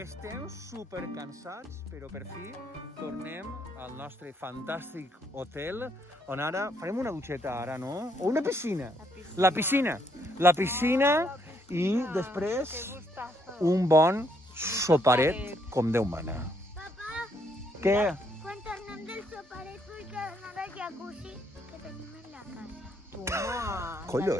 Estem super cansats, però per fi tornem al nostre fantàstic hotel, on ara farem una dutxeta, ara, no? O una piscina. La piscina. La piscina i després un bon soparet com Déu mana. Papà, Què? quan tornem del soparet vull anar al jacuzzi que tenim en la casa. Collo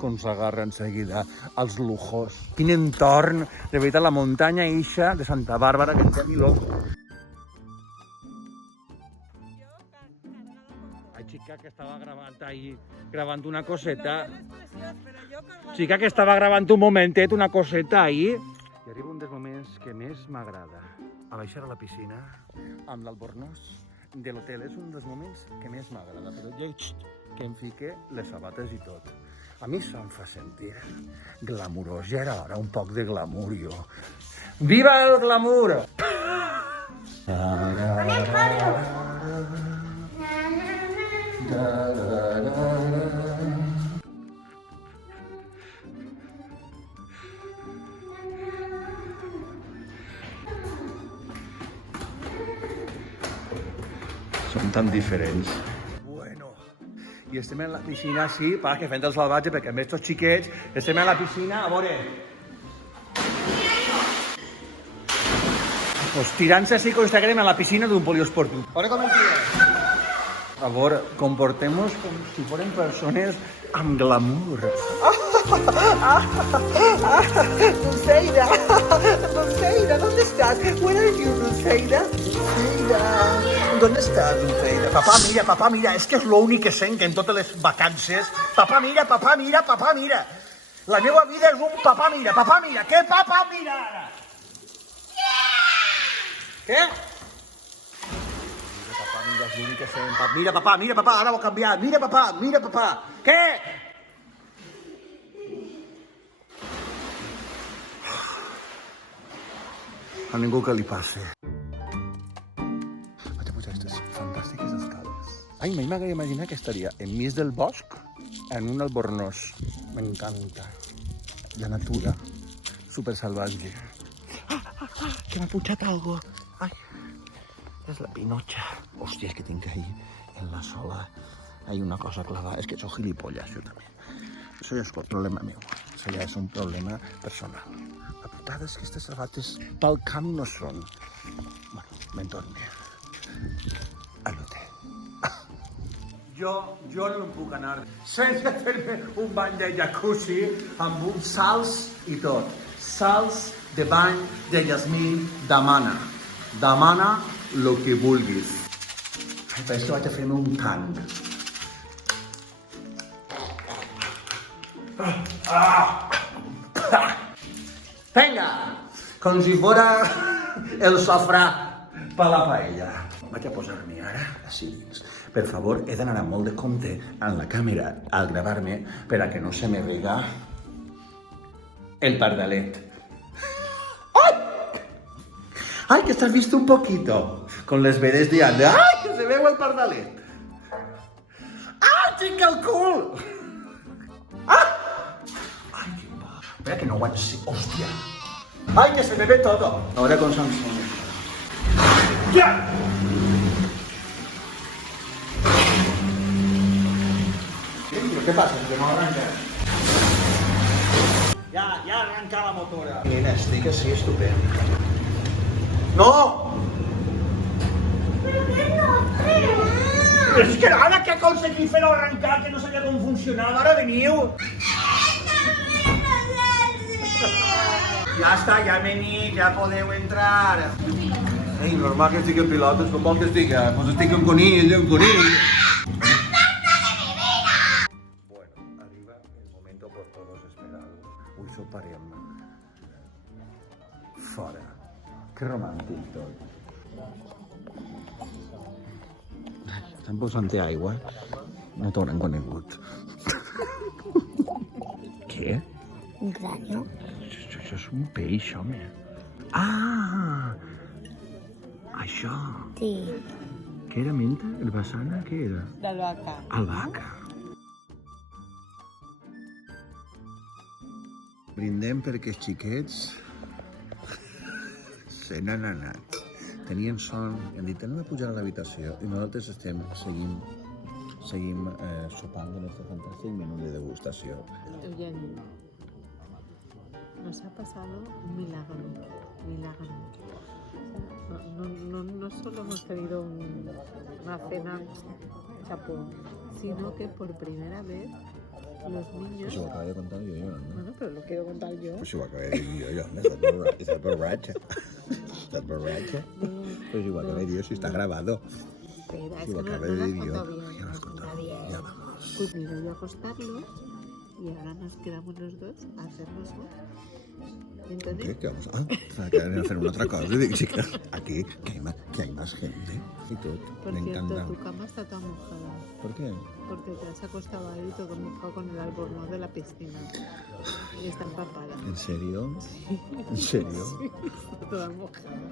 com s'agarra enseguida als lujos. Quin entorn, de veritat, la muntanya ixa de Santa Bàrbara, que ens loco. Ay, chica, que estaba grabando ahí, grabando una coseta. Chica, que estava gravant un momentet, una coseta ahí. I arriba un dels moments que més m'agrada. A baixar a la piscina amb l'albornoz de l'hotel és un dels moments que més m'agrada, però lleig que em fique les sabates i tot. A mi se'm fa sentir glamurós. Ja era hora un poc de glamour, jo. Viva el glamour! Són tan diferents. Bueno, i estem en la piscina, sí, que fent el salvatge, perquè amb estos xiquets estem en la piscina, a veure... Pues tirant-se així com estarem a la piscina d'un poliesportiu. A veure com el tirem. A veure, comportem-nos com si fórem persones amb glamour. Dulceida, Dulceida, ¿dónde estás? Where are you, Dulceida? Dulceida, ¿dónde estás, Dulceida? Papà, mira, és que és l'únic que sent que en totes les vacances... Papà, mira. La meva vida és un papà, mira. Què papà, mira, ara? Què? Mira, és l'únic que sent... Mira, papà, ara ho ha canviat. Mira, papà. Què? A ningú que li passi. Vaig a pujar aquestes fantàstiques escales. Ai, mai m'agradaria imaginar que estaria enmig del bosc en un albornoz. M'encanta. La natura. Super salvatge. Que m'ha punxat algo. Ai, és la Pinocha. Hòstia, és que tinc ahí en la sola hay una cosa clavada. És que soy gilipollas, jo també. Això ja és un problema meu. Això ja és un problema personal. La putada és que aquestes sabates pel camp no són. Bueno, me'n torne a l'hotel. Jo no em puc anar sense fer-me un bany de jacuzzi amb uns salts i tot. Salts de bany de Yasmín Damana. Demana lo que vulguis. Ai, però és que vaig a fer-me un tang. Venga! Com si fora el sofrà per la paella. Vaig a posar-m'hi ara així dins. Per favor, he d'anar amb molt de compte en la càmera al gravar-me per a que no se me vega el pardalet. ¡Ay! ¡Ay, que estás visto un poquito! Con les veres de anda. ¡Ay, que se veu el pardalet! ¡Ay, chica, el cul! ¡Ah! ¡Ay, qué va! Espera que no aguanto. ¡Hostia! ¡Ay, que se me ve todo! Ahora con Samsung. ¡Ya! ¿Qué pasa? Que no arranca. Ya arranca la motora. Mira, estic així estupendo. ¡No! És que ara que he aconseguit fer-ho arrencar, que no sabia com funcionava, ara veniu. Ja està, ja veniu, ja podeu entrar. Ei, normal que estigui en pilotes, com vol que estigui? Pues estic un conill. Bueno, arriba el momento por todos esperado. Ui, soparem. Fora. Que romàntic tot. Estan posant-te aigua. No t'hauran conegut. Què? Un cráneo. Això és un peix, home. Ah! Això. Sí. Què era menta? Herbassana? Què era? L'albahaca. Albahaca. Brindem perquè els xiquets n'han anat. Tenien son i han dit anem a pujar a l'habitació i nosaltres seguim sopant en este fantàstic menú de degustació. Oye, nos ha pasado un milagro. No solo hemos tenido una cena chapó, sino que por primera vez los niños... Això ho acaba de contar jo, no? Bueno, pero lo quiero contar yo. Pues si ho acaba de dir jo, estàs borratxa. Estàs borratxa? Pues si ho acaba de dir jo, si està grabado. Espera, Si es ho que no acaba lo de has dir jo. contado bien. Ja no l'has has contat. contado bien. Ja vamos. Pues me voy a acostarlos y ahora nos quedamos los dos a hacernoslo. ¿Entendés? ¿Qué vamos a hacer una otra cosa? Dic, sí, aquí, que hay más gente y todo. Por Me cierto, encanta. tu cama está toda mojada. ¿Por qué? Porque te has acostado ahí todo mojado con el albornoz de la piscina. Y está empapada. ¿En serio? ¿En serio? Sí, está toda mojada.